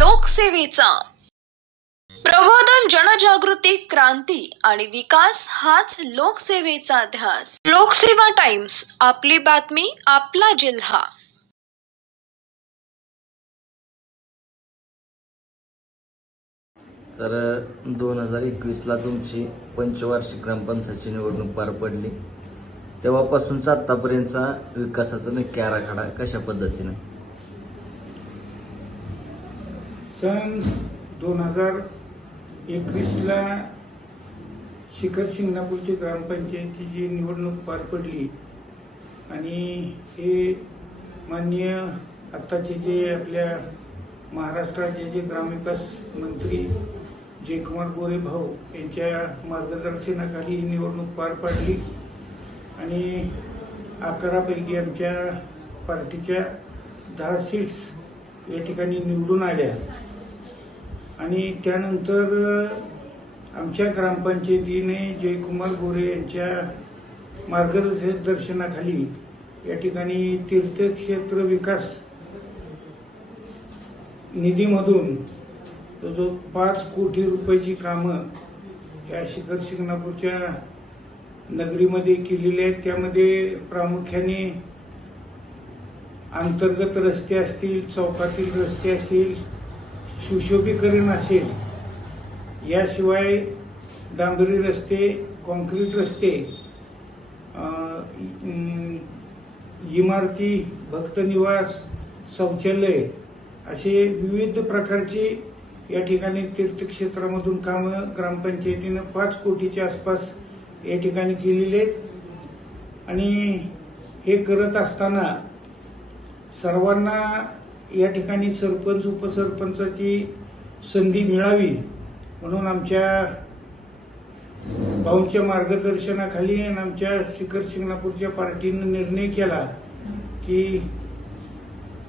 लोकसेवेचा. प्रबोधन जनजागृती क्रांती आणि विकास हाच लोकसेवेचा ध्यास लोकसेवा टाइम्स आपली बातमी आपला जिल्हा. तर दोन हजार एकवीसला तुमची पंचवार्षिक ग्रामपंचायतची निवडणूक पार पडली. तेव्हापासूनचा आतापर्यंतचा विकासाचा नक्की आराखडा कशा पद्धतीने? सन दोन हजार एकवीसला शिखर शिंगणापूरची ग्रामपंचायतीची निवडणूक पार पडली आणि हे माननीय आत्ताचे जे आपल्या महाराष्ट्राचे जे ग्रामविकास मंत्री जयकुमार गोरे भाऊ यांच्या मार्गदर्शनाखाली ही निवडणूक पार पाडली आणि अकरापैकी आमच्या पार्टीच्या दहा सीट्स या ठिकाणी निवडून आल्या. आणि त्यानंतर आमच्या ग्रामपंचायतीने जयकुमार गोरे यांच्या मार्गदर्शनाखाली या ठिकाणी तीर्थक्षेत्र विकास निधीमधून जो पाच कोटी रुपयाची कामं या शिखर शिंगणापूरच्या नगरीमध्ये केलेली आहेत. त्यामध्ये प्रामुख्याने अंतर्गत रस्ते असतील चौकातील रस्ते असतील सुशोभीकरण असेल याशिवाय डांबरी रस्ते कॉन्क्रीट रस्ते इमारती भक्तनिवास शौचालय असे विविध प्रकारची या ठिकाणी तीर्थक्षेत्रामधून कामं ग्रामपंचायतीनं पाच कोटीच्या आसपास या ठिकाणी केलेली आहेत. आणि हे करत असताना सर्वांना या ठिकाणी सरपंच उपसरपंचाची संधी मिळावी म्हणून आमच्या भाऊंच्या मार्गदर्शनाखाली आणि आमच्या शिखर शिंगणापूरच्या पार्टीनं निर्णय केला की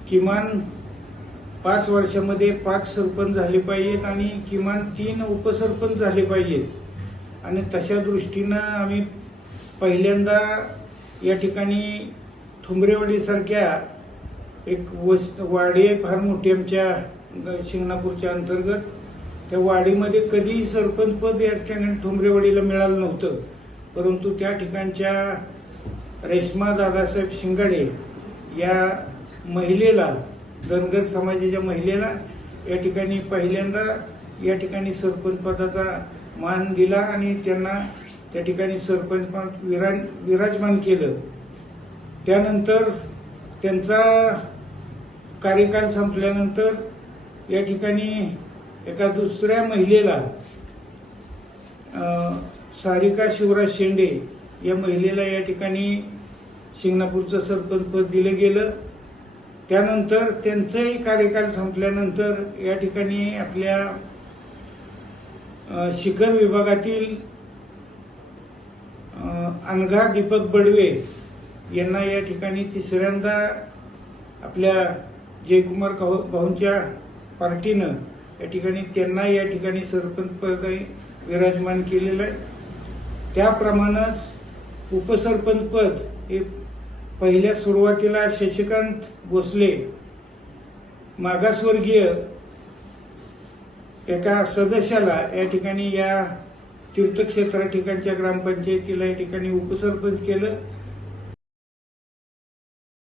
किमान पाच वर्षामध्ये पाच सरपंच झाले पाहिजेत आणि किमान तीन उपसरपंच झाले पाहिजेत. आणि तशा दृष्टीनं आम्ही पहिल्यांदा या ठिकाणी ठुंबरेवाडीसारख्या एक वस वाडी आहे फार मोठी आमच्या ग- शिंगणापूरच्या अंतर्गत. त्या वाडीमध्ये कधीही सरपंच पद या ठिकाणी ठोंबरेवाडीला मिळालं नव्हतं. परंतु त्या ठिकाणच्या रेश्मा दादासाहेब शिंगाडे या महिलेला धनगर समाजाच्या महिलेला या ठिकाणी पहिल्यांदा या ठिकाणी सरपंच पदाचा मान दिला आणि त्यांना त्या ठिकाणी सरपंच विरा विराजमान केलं. त्यानंतर त्यांचा कार्यकाल संपल्यानंतर या ठिकाणी एका दुसऱ्या महिलेला सारिका शिवराज शेंडे या महिलेला या ठिकाणी शिंगणापूरचं सरपंचपद दिलं गेलं. त्यानंतर त्यांचाही कार्यकाल संपल्यानंतर या ठिकाणी आपल्या शिखर विभागातील अनघा दीपक बडवे यांना या ठिकाणी तिसऱ्यांदा आपल्या जयकुमार भाऊंच्या पार्टीनं या ठिकाणी त्यांना या ठिकाणी सरपंचपदाने विराजमान केलेलं आहे. त्याप्रमाणेच उपसरपंच पद हे पहिल्या सुरुवातीला शशिकांत भोसले मागासवर्गीय एका सदस्याला या ठिकाणी या तीर्थक्षेत्रा ठिकाणच्या ग्रामपंचायतीला या ठिकाणी उपसरपंच केलं.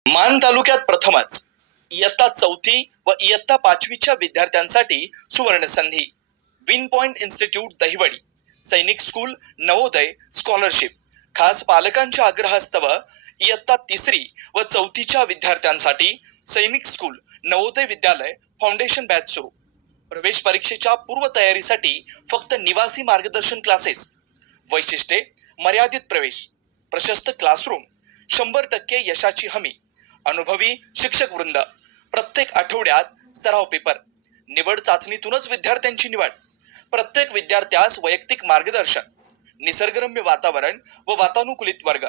मान तालुक्यात प्रथमच इयत्ता चौथी व इयत्ता पाचवीच्या विद्यार्थ्यांसाठी सुवर्ण संधी विन पॉइंट इन्स्टिट्यूट दहिवडी सैनिक स्कूल नवोदय स्कॉलरशिप खास पालकांच्या आग्रहास्तव इयत्ता तिसरी व चौथीच्या विद्यार्थ्यांसाठी सैनिक school Navodaya Vidyalaya foundation batch सुरू. प्रवेश परीक्षेच्या पूर्वतयारीसाठी फक्त निवासी मार्गदर्शन क्लासेस वैशिष्ट्ये मर्यादित प्रवेश प्रशस्त क्लासरूम शंभर टक्के यशाची हमी अनुभवी शिक्षक वृंद. प्रत्येक आठवड्यात सराव पेपर निवड चाचणीतूनच विद्यार्थ्यांची निवड. प्रत्येक विद्यार्थ्यास वैयक्तिक मार्गदर्शन. निसर्गरम्य वातावरण व वातानुकूलित वर्ग.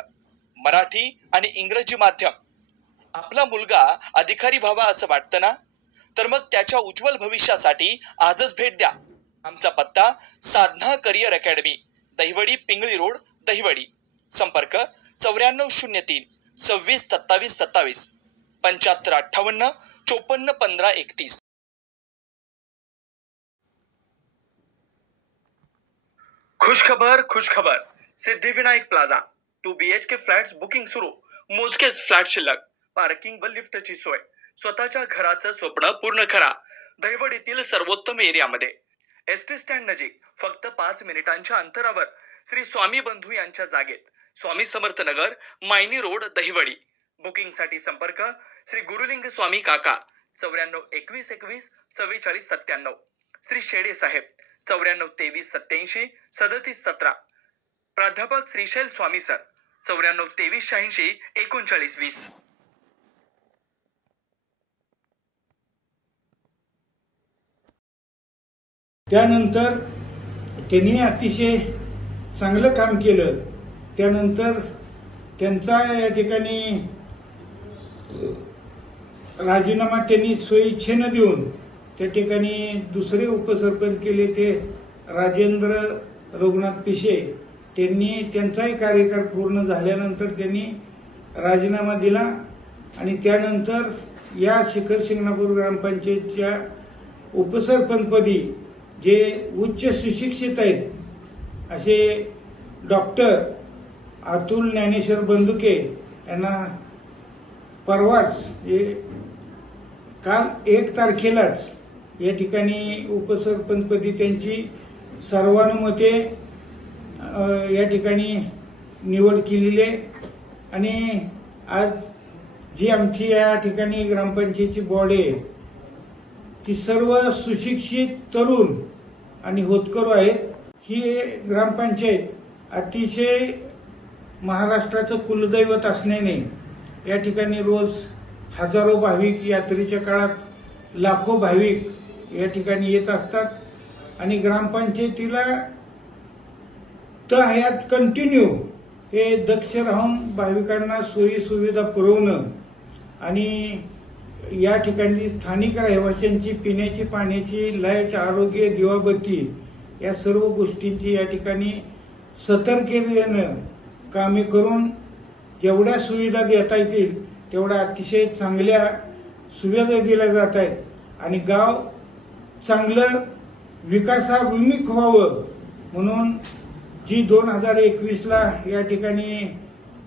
मराठी आणि इंग्रजी माध्यम. आपला मुलगा अधिकारी व्हावा असं वाटतं ना? तर मग त्याच्या उज्ज्वल भविष्यासाठी आजच भेट द्या. आमचा पत्ता Sadhana career academy Dahiwadi Pingali road Dahiwadi. संपर्क चौऱ्याण्णव शून्य तीन. सव्वीस सत्तावीस सत्तावीस. पंच्याहत्तर अठ्ठावन्न चोपन्न पंधरा एकतीस. खुशखबर खुशखबर. Siddhivinayak plaza. Two B H K flats booking सुरू. मोजकेच फ्लॅट शिल्लक. पार्किंग व लिफ्टची सोय. स्वतःच्या घराचं स्वप्न पूर्ण करा. दहिवडीतील सर्वोत्तम एरियामध्ये. एस टी स्टँड नजीक. फक्त पाच मिनिटांच्या अंतरावर. श्री स्वामी बंधू यांच्या जागेत. स्वामी समर्थ नगर मायनी रोड दहिवडी. बुकिंगसाठी संपर्क श्री गुरुलिंग स्वामी काका चौऱ्याण्णव एकवीस एकवीस चव्वेचाळीस सत्त्याण्णव. श्री शेडे साहेब चौऱ्याण्णव तेवीस सत्याऐंशी सदतीस सतरा. प्राध्यापक श्रीशैल स्वामी सर चौऱ्याण्णव तेवीस शहाऐंशी एकोणचाळीस वीस. त्यानंतर त्यांनी अतिशय चांगलं काम केलं. त्यानंतर त्यांचा या ठिकाणी राजीनामा त्यांनी स्वइच्छेनं देऊन त्या ठिकाणी दुसरे उपसरपंच केले ते राजेंद्र रघुनाथ पिशे. त्यांनी त्यांचाही कार्यकाळ पूर्ण झाल्यानंतर त्यांनी राजीनामा दिला आणि त्यानंतर या शिखर शिंगणापूर ग्रामपंचायतच्या उपसरपंचपदी जे उच्च सुशिक्षित आहेत असे डॉक्टर अतुल ज्ञानेश्वर बंदुके यांना परवाच हे काल एक तारखेलाच या ठिकाणी उपसरपंचपदी त्यांची सर्वानुमते या ठिकाणी निवड केलेली आहे. आणि आज जी आमची या ठिकाणी ग्रामपंचायतीची बॉडी आहे ती सर्व सुशिक्षित तरुण आणि होतकरू आहेत. ही ग्रामपंचायत अतिशय महाराष्ट्राचं कुलदैवत असण्याने या ठिकाणी रोज हजारो भाविक यात्रेच्या काळात लाखो भाविक या ठिकाणी येत असतात आणि ग्रामपंचायतीला तर ह्यात कंटिन्यू हे दक्ष राहून भाविकांना सोयी सुविधा पुरवणं आणि या ठिकाणी स्थानिक रहिवाशांची पिण्याची पाण्याची लाइट आरोग्य दिवाबत्ती या सर्व गोष्टींची या ठिकाणी सतर्कतेनं कामे करून जेवढ्या सुविधा देता येतील तेवढ्या अतिशय चांगल्या सुविधा दिल्या जात आहेत. आणि गाव चांगलं विकासाभिमुख व्हावं म्हणून जी दोन हजार एकवीसला या ठिकाणी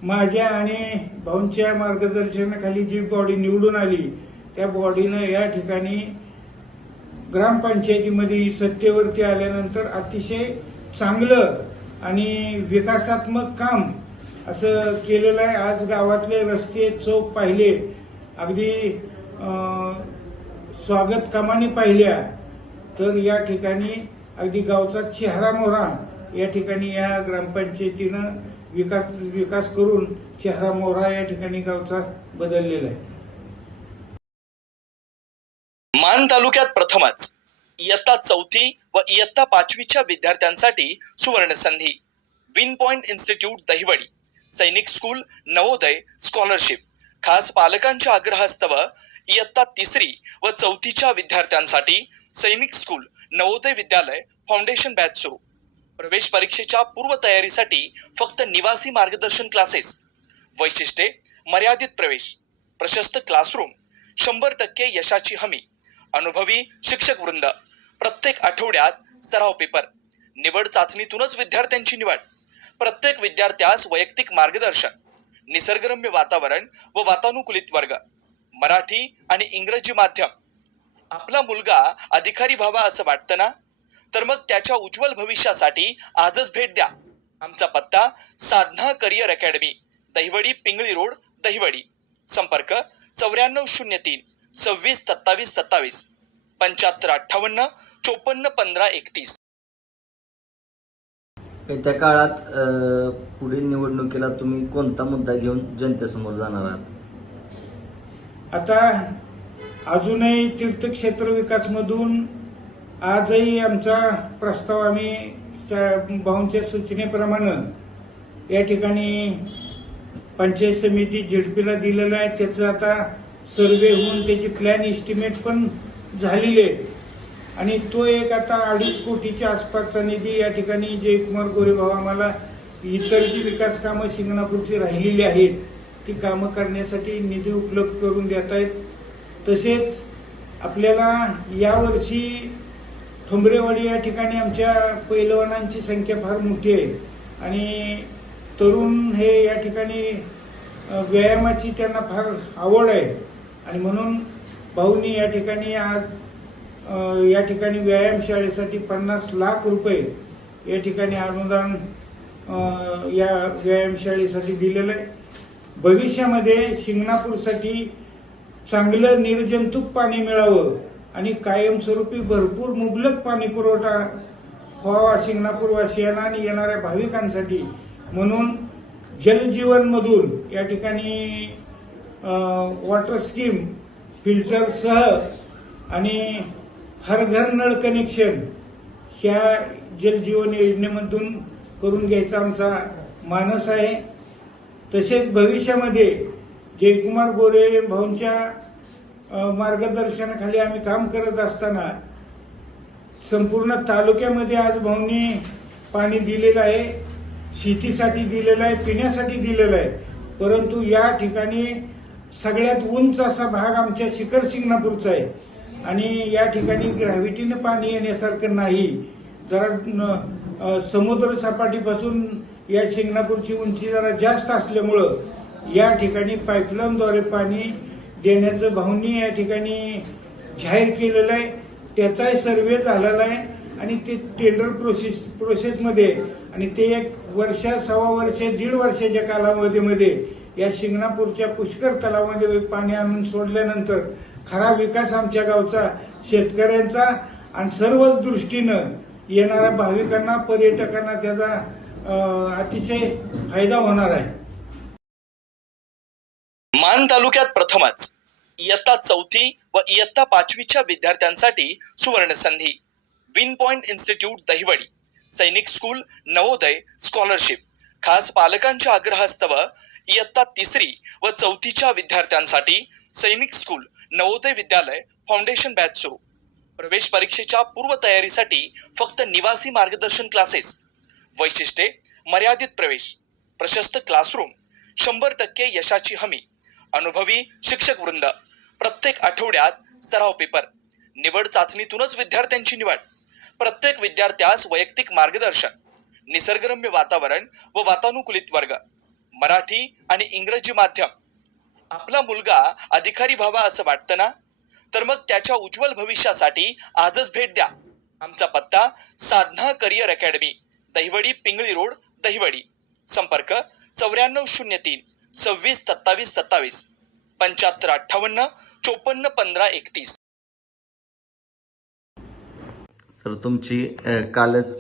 माझ्या आणि भाऊंच्या मार्गदर्शनाखाली जी बॉडी निवडून आली त्या बॉडीनं या ठिकाणी ग्रामपंचायतीमध्ये सत्तेवरती आल्यानंतर अतिशय चांगलं आणि विकासात्मक काम असं केलेलं आहे. आज गावातले रस्ते चौक पाहिले अगदी स्वागत कामाने पाहिल्या तर या ठिकाणी अगदी गावचा चेहरा मोहरा या ठिकाणी या ग्रामपंचायतीनं विकास विकास करून चेहरा मोहरा या ठिकाणी गावचा बदललेला आहे. मान तालुक्यात प्रथमच इयत्ता चौथी व इयत्ता पाचवीच्या विद्यार्थ्यांसाठी सुवर्ण संधी विन पॉइंट इन्स्टिट्यूट दहिवडी. सैनिक स्कूल नवोदय स्कॉलरशिप खास पालकांच्या आग्रहास्तव इयत्ता तिसरी व चौथीच्या विद्यार्थ्यांसाठी सैनिक school Navodaya Vidyalaya foundation batch सुरू. प्रवेश परीक्षेच्या पूर्वतयारीसाठी फक्त निवासी मार्गदर्शन क्लासेस वैशिष्ट्ये मर्यादित प्रवेश. प्रशस्त क्लासरूम शंभर टक्के यशाची हमी. अनुभवी शिक्षक वृंद. प्रत्येक आठवड्यात सराव पेपर निवड चाचणीतूनच विद्यार्थ्यांची निवड. प्रत्येक विद्यार्थ्यास वैयक्तिक मार्गदर्शन निसर्गरम्य वातावरण व वातानुकूलित वर्ग मराठी आणि इंग्रजी माध्यम. आपला मुलगा अधिकारी व्हावा असं वाटतं ना? तर मग त्याच्या उज्ज्वल भविष्यासाठी आजच भेट द्या. आमचा पत्ता Sadhana career academy Dahiwadi Pingali road Dahiwadi. संपर्क चौऱ्याण्णव शून्य तीन सव्वीस सत्तावीस सत्तावीस पंच्याहत्तर अठ्ठावन्न चोपन्न पंधरा एकतीस. येत्या काळात पुढील निवडणुकीला तुम्ही कोणता मुद्दा घेऊन जनतेसमोर जाणार आहात? आता अजूनही तीर्थक्षेत्र विकासमधून आजही आमचा प्रस्ताव आम्ही भाऊंच्या सूचनेप्रमाणे या ठिकाणी पंचायत समिती झेडपीला दिलेला आहे. त्याचं आता सर्वे होऊन त्याची प्लॅन इस्टिमेट पण झालेली आहे. आणि तो एक आता अडीच कोटीच्या आसपासचा निधी या ठिकाणी जयकुमार गोरेभाऊ आम्हाला इतर जी विकास कामं शिंगणापूरची राहिलेली आहेत ती कामं करण्यासाठी निधी उपलब्ध करून देत आहेत. तसेच आपल्याला यावर्षी ठोंबरेवाडी या ठिकाणी आमच्या पैलवानांची संख्या फार मोठी आहे. आणि तरुण हे या ठिकाणी व्यायामाची त्यांना फार आवड आहे. आणि म्हणून भाऊनी या ठिकाणी आज या ठिकाणी व्यायामशाळेसाठी पन्नास लाख रुपये या ठिकाणी अनुदान या व्यायामशाळेसाठी दिलेलं आहे. भविष्यामध्ये शिंगणापूरसाठी चांगलं निर्जंतुक पाणी मिळावं आणि कायमस्वरूपी भरपूर मुबलक पाणी पुरवठा व्हावा शिंगणापूरवासियांना आणि येणाऱ्या भाविकांसाठी. म्हणून जलजीवनमधून या ठिकाणी वॉटर स्कीम फिल्टरसह आणि हर घर नळ कनेक्शन ह्या जलजीवन योजनेमधून करून घ्यायचा आमचा मानस आहे. तसेच भविष्यामध्ये जयकुमार गोरे भाऊंच्या मार्गदर्शनाखाली आम्ही काम करत असताना संपूर्ण तालुक्यामध्ये आज भाऊंनी पाणी दिलेलं आहे शेतीसाठी दिलेलं आहे पिण्यासाठी दिलेलं आहे. परंतु या ठिकाणी सगळ्यात उंच असा भाग आमच्या शिखर शिंगणापूरचा आहे. आणि या ठिकाणी ग्रॅव्हिटीनं पाणी येण्यासारखं नाही. जरा समुद्र सपाटीपासून या शिंगणापूरची उंची जरा जास्त असल्यामुळं या ठिकाणी पाईपलाईनद्वारे पाणी देण्याचं भावनी या ठिकाणी जाहीर केलेलं आहे. त्याचाही सर्वे झालेला आहे आणि ते टेंडर प्रोसेस प्रोसेसमध्ये आणि ते एक वर्ष सव्वा वर्ष दीड वर्षाच्या कालावधीमध्ये या शिंगणापूरच्या पुष्कर तलावामध्ये पाणी आणून सोडल्यानंतर खरा विकास आमच्या गावचा शेतकऱ्यांचा आणि सर्वच दृष्टीनं येणाऱ्या भाविकांना पर्यटकांना त्याचा अतिशय फायदा होणार आहे. मान तालुक्यात प्रथमच इयत्ता चौथी व इयत्ता पाचवीच्या विद्यार्थ्यांसाठी सुवर्ण संधी विन पॉइंट इन्स्टिट्यूट दहिवडी सैनिक स्कूल नवोदय स्कॉलरशिप खास पालकांच्या आग्रहास्तव इयत्ता तिसरी व चौथीच्या विद्यार्थ्यांसाठी सैनिक school Navodaya Vidyalaya foundation batch सुरू. प्रवेश परीक्षेच्या पूर्वतयारीसाठी फक्त निवासी मार्गदर्शन क्लासेस वैशिष्ट्ये मर्यादित प्रवेश प्रशस्त क्लासरूम शंभर टक्के यशाची हमी अनुभवी शिक्षक वृंद प्रत्येक आठवड्यात सराव पेपर निवड चाचणीतूनच विद्यार्थ्यांची निवड प्रत्येक विद्यार्थ्यास वैयक्तिक मार्गदर्शन निसर्गरम्य वातावरण व वातानुकूलित वर्ग मराठी आणि इंग्रजी माध्यम आपला मुलगा अधिकारी व्हावा असं वाटतं ना? तर मग त्याच्या उज्ज्वल भविष्यासाठी आजच भेट द्या. आमचा पत्ता Sadhana career academy Dahiwadi Pingali road Dahiwadi. संपर्क चौऱ्याण्णव शून्य तीन सव्वीस सत्तावीस सत्तावीस पंच्याहत्तर अठ्ठावन्न चोपन्न पंधरा एकतीस. तर तुमची कालच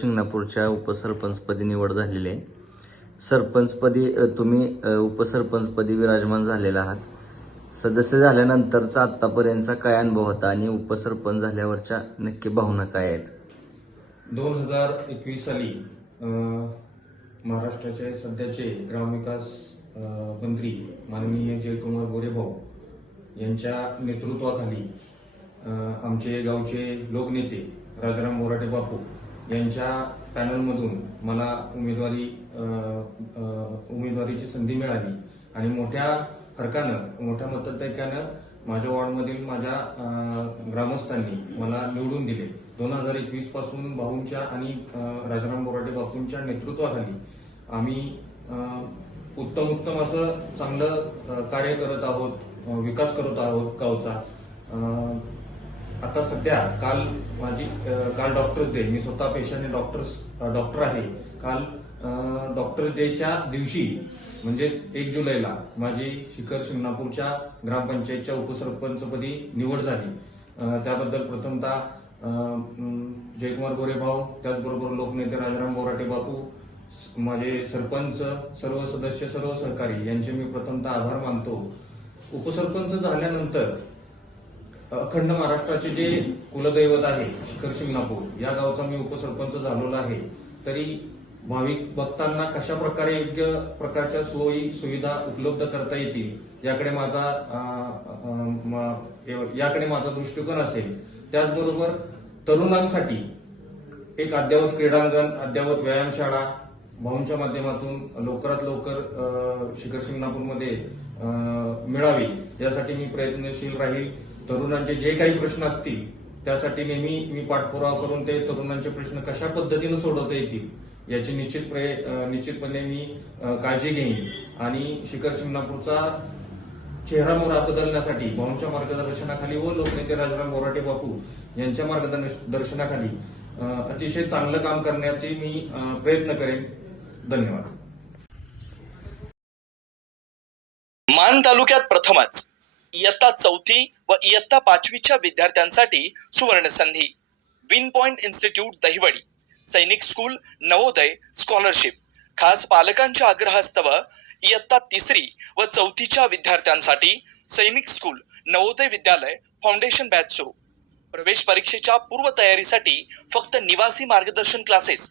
शिंगणापूरच्या उपसरपंचपदी निवड झालेली आहे. सरपंचपदी तुम्ही उपसरपंचपदी विराजमान झालेला आहात. सदस्य झाल्यानंतरचा आतापर्यंतचा काय अनुभव होता आणि उपसरपंच झाल्यावरच्या नक्की भावना काय आहेत? दोन हजार एकवीस साली महाराष्ट्राचे सध्याचे ग्रामविकास मंत्री माननीय जयकुमार गोरेभाऊ यांच्या नेतृत्वाखाली आमचे गावचे लोकनेते राजाराम मोराटे बापू यांच्या पॅनलमधून मला उमेदवारी उमेदवारीची संधी मिळाली. आणि मोठ्या फरकानं मोठ्या मतदायकानं माझ्या वॉर्डमधील माझ्या ग्रामस्थांनी मला निवडून दिले. दोन हजार एकवीसपासून भाऊंच्या आणि राजाराम बोराटे बापूंच्या नेतृत्वाखाली आम्ही उत्तम उत्तम असं चांगलं कार्य करत आहोत विकास करत आहोत गावचा. आता सध्या काल माझी काल डॉक्टर्स डे मी स्वतः पेशंट डॉक्टर्स डॉक्टर आहे. काल डॉक्टर्स डेच्या दिवशी म्हणजेच एक जुलैला माझी शिखर शिंगणापूरच्या ग्रामपंचायतच्या उपसरपंचपदी निवड झाली. त्याबद्दल प्रथमतः जयकुमार गोरे भाऊ गोरेभाऊ त्याचबरोबर लोकनेते राजाराम बोराटे बापू माझे सरपंच सर्व सदस्य सर्व सहकारी यांचे मी प्रथमतः आभार मानतो. उपसरपंच झाल्यानंतर अखंड महाराष्ट्राचे जे कुलदैवत आहे शिखर शिंगणापूर या गावचा मी उपसरपंच झालेलो आहे. तरी भाविक भक्तांना कशा प्रकारे योग्य प्रकारच्या सोयी सुविधा उपलब्ध करता येतील याकडे माझा याकडे माझा दृष्टिकोन असेल. त्याचबरोबर तरुणांसाठी एक अद्ययावत क्रीडांगण अद्ययावत व्यायामशाळा भाऊंच्या माध्यमातून लवकरात लवकर शिखर शिंगणापूरमध्ये मिळावी यासाठी मी प्रयत्नशील राहील. तरुणांचे जे काही प्रश्न असतील त्यासाठी नेहमी मी पाठपुरावा करून ते तरुणांचे प्रश्न कशा पद्धतीने सोडवता येतील याची निश्चित प्रय- निश्चितपणे मी काळजी घेईन. आणि शिखर शिंगणापूरचा चेहरा मोहरा बदलण्यासाठी भाऊंच्या मार्गदर्शनाखाली व लोकनेते राजाराम मोराठे बापू यांच्या मार्गदर्शनाखाली अतिशय चांगलं काम करण्याचे मी प्रयत्न करेन. धन्यवाद. मान तालुक्यात प्रथमच इयत्ता चौथी व इयत्ता पाचवीच्या विद्यार्थ्यांसाठी सुवर्ण संधी विन पॉइंट इन्स्टिट्यूट दहिवडी. सैनिक स्कूल नवोदय स्कॉलरशिप खास पालकांच्या आग्रहास्तव इयत्ता तिसरी व चौथीच्या विद्यार्थ्यांसाठी सैनिक school Navodaya Vidyalaya foundation batch सुरू. प्रवेश परीक्षेच्या पूर्वतयारीसाठी फक्त निवासी मार्गदर्शन क्लासेस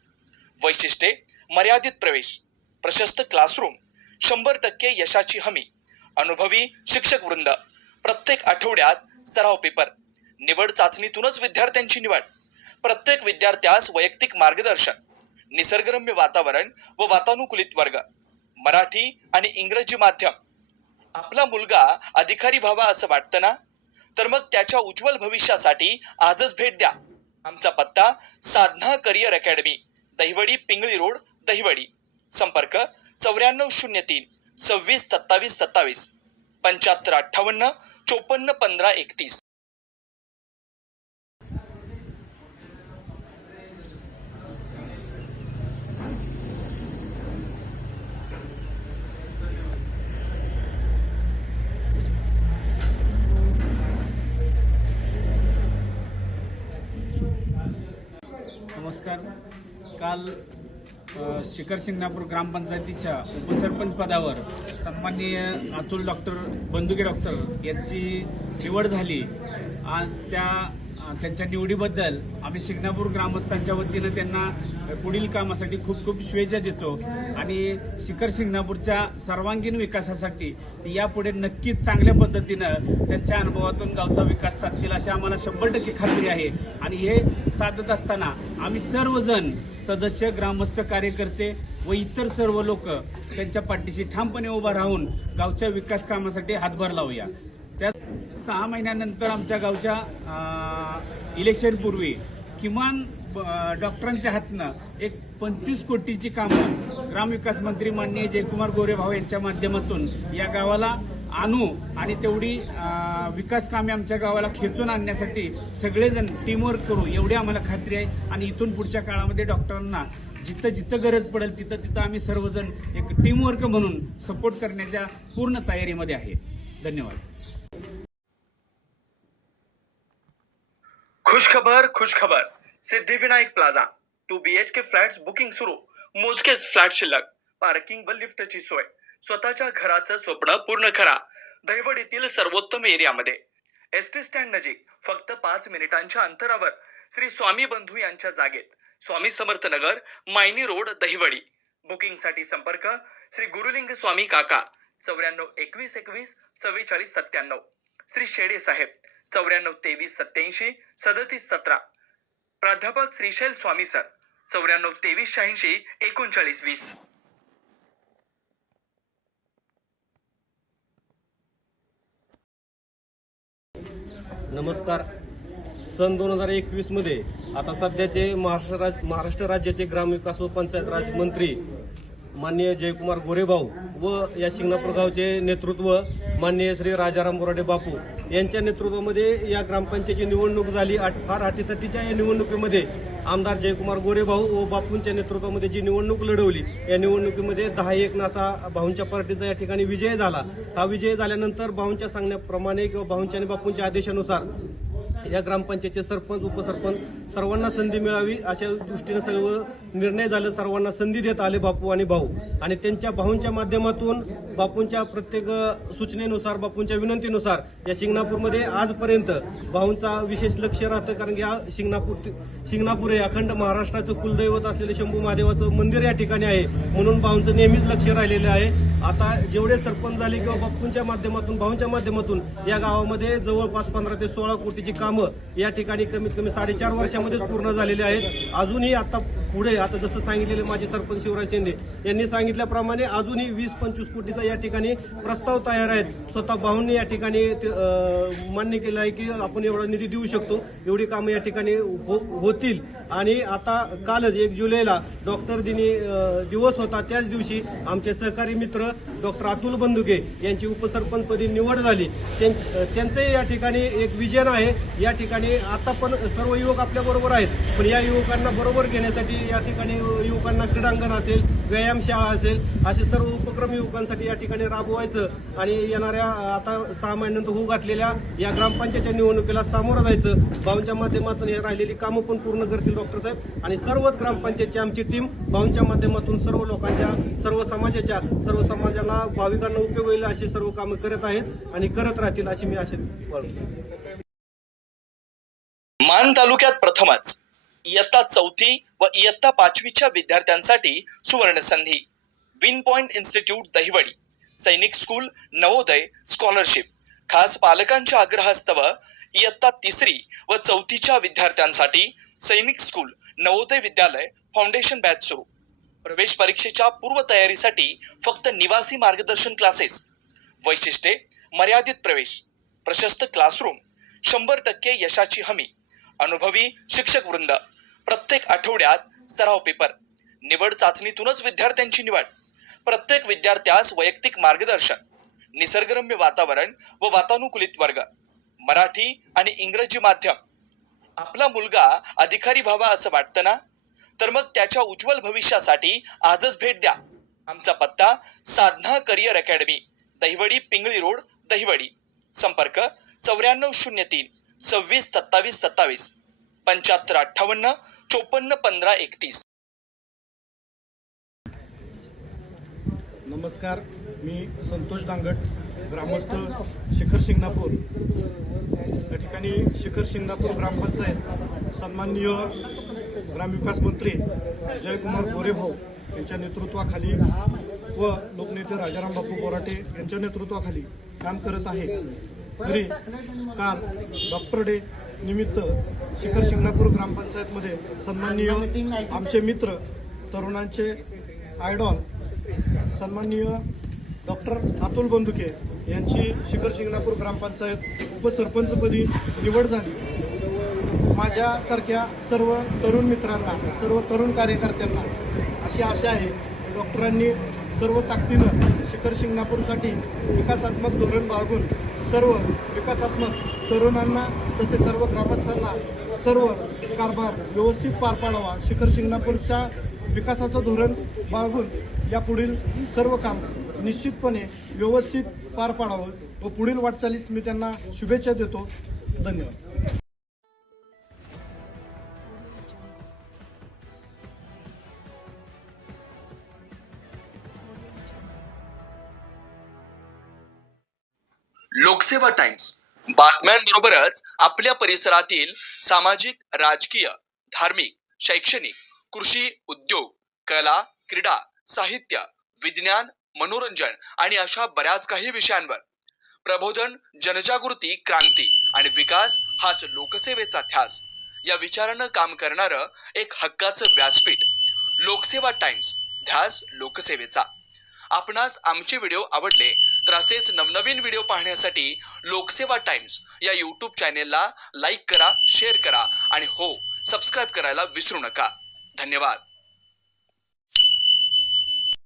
वैशिष्ट्ये मर्यादित प्रवेश. प्रशस्त क्लासरूम शंभर टक्के यशाची हमी. अनुभवी शिक्षक वृंद. प्रत्येक आठवड्यात सराव पेपर निवड चाचणीतूनच विद्यार्थ्यांची निवड. प्रत्येक विद्यार्थ्यास वैयक्तिक मार्गदर्शन निसर्गरम्य वातावरण व वातानुकूलित वर्ग मराठी आणि इंग्रजी माध्यम. आपला मुलगा अधिकारी व्हावा असं वाटतं ना? तर मग त्याच्या उज्ज्वल भविष्यासाठी आजच भेट द्या. आमचा पत्ता Sadhana career academy Dahiwadi Pingali road Dahiwadi. संपर्क चौऱ्याण्णव शून्य तीन सव्वीस सत्तावीस सत्तावीस पंच्याहत्तर अठ्ठावन्न चोपन्न पंधरा एकतीस. नमस्कार. काल शिखर शिंगणापूर ग्रामपंचायतीच्या उपसरपंच पदावर सन्माननीय अतुल डॉक्टर बंदुके डॉक्टर यांची निवड झाली. आणि त्या त्यांच्या निवडीबद्दल आम्ही शिंगणापूर ग्रामस्थांच्या वतीनं त्यांना पुढील कामासाठी खूप खूप शुभेच्छा देतो. आणि शिखर शिंगणापूरच्या सर्वांगीण विकासासाठी यापुढे नक्कीच चांगल्या पद्धतीनं त्यांच्या अनुभवातून गावचा विकास साधतील अशी आम्हाला शंभर टक्के खात्री आहे. आणि हे साधत असताना आम्ही सर्वजण सदस्य ग्रामस्थ कार्यकर्ते व इतर सर्व लोक त्यांच्या पाठीशी ठामपणे उभा राहून गावच्या विकास कामासाठी हातभार लावूया. त्या सहा महिन्यानंतर आमच्या गावच्या इलेक्शनपूर्वी किमान डॉक्टरांच्या हातनं एक पंचवीस कोटीची कामं ग्रामविकास मंत्री माननीय जयकुमार गोरेभाव यांच्या माध्यमातून या गावाला आणू आणि तेवढी विकास कामे आमच्या गावाला खेचून आणण्यासाठी सगळेजण टीमवर्क करू एवढी आम्हाला खात्री आहे. आणि इथून पुढच्या काळामध्ये डॉक्टरांना जिथं जिथं गरज पडेल तिथं तिथं आम्ही सर्वजण एक टीमवर्क म्हणून सपोर्ट करण्याच्या पूर्ण तयारीमध्ये आहे. धन्यवाद. खुशखबर खुशखबर. Siddhivinayak plaza. Two B H K flats booking सुरू. मोजकेच फ्लॅट शिल्लक. पार्किंग व लिफ्टची सोय. स्वतःच्या घराचं स्वप्न पूर्ण करा. दहिवडीतील सर्वोत्तम एरियामध्ये. एस टी स्टँड नजीक फक्त पाच मिनिटांच्या अंतरावर श्री स्वामी बंधू यांच्या जागेत स्वामी समर्थ नगर मायनी रोड दहिवडी. बुकिंगसाठी संपर्क श्री गुरुलिंग स्वामी काका चौऱ्याण्णव एकवीस एकवीस चव्वेचाळीस सत्त्याण्णव. श्री शेडे साहेब चौऱ्याण्णव तेवीस सत्याऐंशी सदतीस सतरा. प्राध्यापक श्रीशैल स्वामी सर चौऱ्याण्णव तेवीस शहाऐंशी एकोणचाळीस वीस. नमस्कार. सन दोन हजार एकवीसमध्ये आता सध्याचे महाराष्ट्र राज महाराष्ट्र राज्याचे ग्रामविकास व पंचायत राज मंत्री माननीय जयकुमार गोरेभाऊ व या शिंगणापूर गावचे नेतृत्व माननीय श्री राजाराम बोराडे बापू यांच्या नेतृत्वामध्ये या ग्रामपंचायतीची निवडणूक झाली. आठ फार अटीतटीच्या या निवडणुकीमध्ये आमदार जयकुमार गोरेभाऊ व बापूंच्या नेतृत्वामध्ये जी निवडणूक लढवली या निवडणुकीमध्ये दहा एक नासा भाऊंच्या पार्टीचा या ठिकाणी विजय झाला. हा विजय झाल्यानंतर भाऊंच्या सांगण्याप्रमाणे किंवा भाऊंच्या आणि बापूंच्या आदेशानुसार या ग्रामपंचायतचे सरपंच उपसरपंच सर्वांना संधी मिळावी अशा दृष्टीने सर्व निर्णय झाले. सर्वांना संधी देत आले बापू आणि भाऊ. आणि त्यांच्या भाऊंच्या माध्यमातून बापूंच्या प्रत्येक सूचनेनुसार बापूंच्या विनंतीनुसार या शिंगणापूरमध्ये आजपर्यंत भाऊंचा विशेष लक्ष राहतं. कारण की या शिंगणापूर शिंगणापूर हे अखंड महाराष्ट्राचं कुलदैवत असलेले शंभू महादेवाचं मंदिर या ठिकाणी आहे. म्हणून भाऊंचं नेहमीच लक्ष राहिलेलं आहे. आता जेवढे सरपंच झाले किंवा बापूंच्या माध्यमातून भाऊंच्या माध्यमातून या गावामध्ये जवळपास पंधरा ते सोळा कोटीची काम या ठिकाणी कमीत कमी साडेचार वर्षामध्ये पूर्ण झालेली आहेत. अजूनही आता पुढे आता जसं सांगितलेले माझे सरपंच शिवराज शेंडे यांनी सांगितल्याप्रमाणे अजूनही वीस पंचवीस कोटीचा या ठिकाणी प्रस्ताव तयार आहेत. स्वतः भाऊंनी या ठिकाणी ते, मान्य केलं आहे की आपण एवढा निधी देऊ शकतो. एवढी कामं या ठिकाणी हो- होतील. आणि आता कालच एक जुलैला डॉक्टर दिनी दिवस होता. त्याच दिवशी आमचे सहकारी मित्र डॉक्टर अतुल बंदुके यांची उपसरपंचपदी निवड झाली. त्यां- या ठिकाणी एक विजन आहे. या ठिकाणी आता पण सर्व युवक आपल्या बरोबर आहेत. पण या युवकांना बरोबर घेण्यासाठी या ठिकाणी युवकांना क्रीडांगण असेल व्यायामशाळा असेल असे सर्व उपक्रम युवकांसाठी या ठिकाणी राबवायचं आणि येणाऱ्या आता सहा महिन्यानंतर होऊ घातलेल्या या ग्रामपंचायतच्या निवडणुकीला सामोरं जायचं. भाऊंच्या माध्यमातून हे राहिलेली कामं पण पूर्ण करतील डॉक्टर साहेब. आणि सर्वच ग्रामपंचायतची आमची टीम भाऊंच्या माध्यमातून सर्व लोकांच्या सर्व समाजाच्या सर्व समाजाला भाविकांना उपयोग होईल अशी सर्व कामं करत आहेत आणि करत राहतील अशी मी आशा मान तालुक्यात प्रथमच इयत्ता चौथी व इयत्ता पाचवीच्या विद्यार्थ्यांसाठी सुवर्ण संधी विन पॉइंट इन्स्टिट्यूट दहिवडी. सैनिक स्कूल नवोदय स्कॉलरशिप खास पालकांच्या आग्रहास्तव इयत्ता तिसरी व चौथीच्या विद्यार्थ्यांसाठी सैनिक school Navodaya Vidyalaya foundation batch सुरू. प्रवेश परीक्षेच्या पूर्वतयारीसाठी फक्त निवासी मार्गदर्शन क्लासेस वैशिष्ट्ये मर्यादित प्रवेश. प्रशस्त क्लासरूम शंभर टक्के यशाची हमी. अनुभवी शिक्षक वृंद. प्रत्येक आठवड्यात सराव पेपर निवड चाचणीतूनच विद्यार्थ्यांची निवड. प्रत्येक विद्यार्थ्यास वैयक्तिक मार्गदर्शन निसर्गरम्य वातावरण व वातानुकूलित वर्ग मराठी आणि इंग्रजी माध्यम. आपला मुलगा अधिकारी व्हावा असं वाटतं ना? तर मग त्याच्या उज्ज्वल भविष्यासाठी आजच भेट द्या. आमचा पत्ता Sadhana career academy Dahiwadi Pingali road Dahiwadi. संपर्क चौऱ्याण्णव शून्य तीन सव्वीस सत्तावीस सत्तावीस. पंच्याहत्तर अठ्ठावन्न चोपन्न पंधरा एकतीस. नमस्कार मी संतोष दांगट ग्रामस्थ शिखर शिंगणापूर. या ठिकाणी शिखर शिंगणापूर ग्रामपंचायत सन्माननीय ग्रामविकास मंत्री जयकुमार गोरेभाऊ यांच्या नेतृत्वाखाली व लोकनेते राजाराम बापू बोराटे यांच्या नेतृत्वाखाली काम करत आहे. तरी काल डॉक्टर डे निमित्त शिखर शिंगणापूर ग्रामपंचायतमध्ये सन्माननीय आमचे मित्र तरुणांचे आयडॉल सन्माननीय डॉक्टर अतुल बंदुके यांची शिखर शिंगणापूर ग्रामपंचायत उपसरपंचपदी निवड झाली. माझ्यासारख्या सर्व तरुण मित्रांना सर्व तरुण कार्यकर्त्यांना अशी आशा आहे डॉक्टरांनी सर्व ताकदीनं शिखर शिंगणापूरसाठी विकासात्मक धोरण बाळगून सर्व विकासात्मक तरुणांना तसे सर्व ग्रामस्थांना सर्व कारभार व्यवस्थित पार पाडावा शिखर शिंगणापूरच्या विकासाचं धोरण बाळगून या पुढील सर्व काम निश्चितपणे व्यवस्थित पार पाडावं व पुढील वाटचालीस मी त्यांना शुभेच्छा देतो. धन्यवाद. लोकसेवा टाइम्स. बातम्यांबरोबरच आपल्या परिसरातील सामाजिक राजकीय धार्मिक शैक्षणिक कृषी उद्योग कला क्रीडा साहित्य विज्ञान मनोरंजन आणि अशा बऱ्याच काही विषयांवर प्रबोधन जनजागृती क्रांती आणि विकास हाच लोकसेवेचा ध्यास. या विचारानं काम करणारं एक हक्काचं व्यासपीठ. लोकसेवा टाइम्स. ध्यास लोकसेवेचा. आपणास आमचे व्हिडिओ आवडले तर असेच नवनवीन व्हिडिओ पाहण्यासाठी लोकसेवा टाइम्स या यूट्यूब चॅनेलला लाईक करा शेअर करा आणि हो सबस्क्राईब करायला विसरू नका. धन्यवाद.